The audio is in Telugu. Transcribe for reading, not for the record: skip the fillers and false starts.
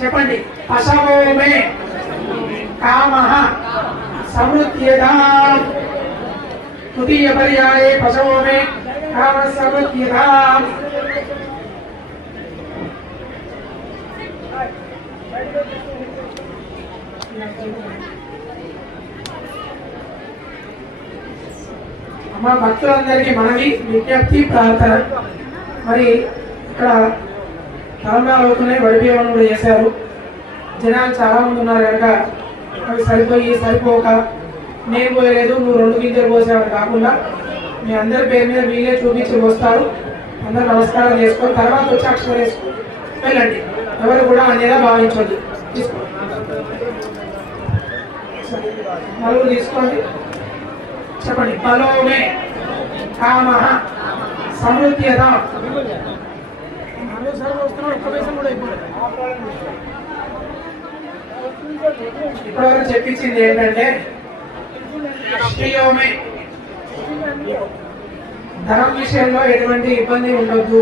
చెప్పండి. పశవోమే కామః సమృద్ధ్యతాం. తృతీయ పర్యాయే పశవోమే కామః సమృద్ధ్యతాం. అమ్మ భక్తులందరికీ మనవి, విజ్ఞప్తి, ప్రార్థన. మరి ఇక్కడ తలంబ్రాలు అవుతున్నాయి, వడిబియ్యం కూడా చేశారు. జనాలు చాలా మంది ఉన్నారు కనుక అవి సరిపోక నేను పోయలేదు నువ్వు 2 గింజలు పోసావని కాకుండా మీ అందరి పేరు మీద వీళ్ళే చూపించి వస్తారు. అందరూ నమస్కారం చేసుకొని తర్వాత వచ్చి అక్షరం వేసుకొని వెళ్ళండి. ఎవరు కూడా అనేలా భావించవద్దు. తీసుకోండి, నలుగురు తీసుకోండి. చెప్పండి. బలోమే కామః సమృద్ధ్యత. ఇప్పటివరకు చెప్పించింది ఏంటంటే శ్రీయోమే ధనం విషయంలో ఎటువంటి ఇబ్బంది ఉండొద్దు.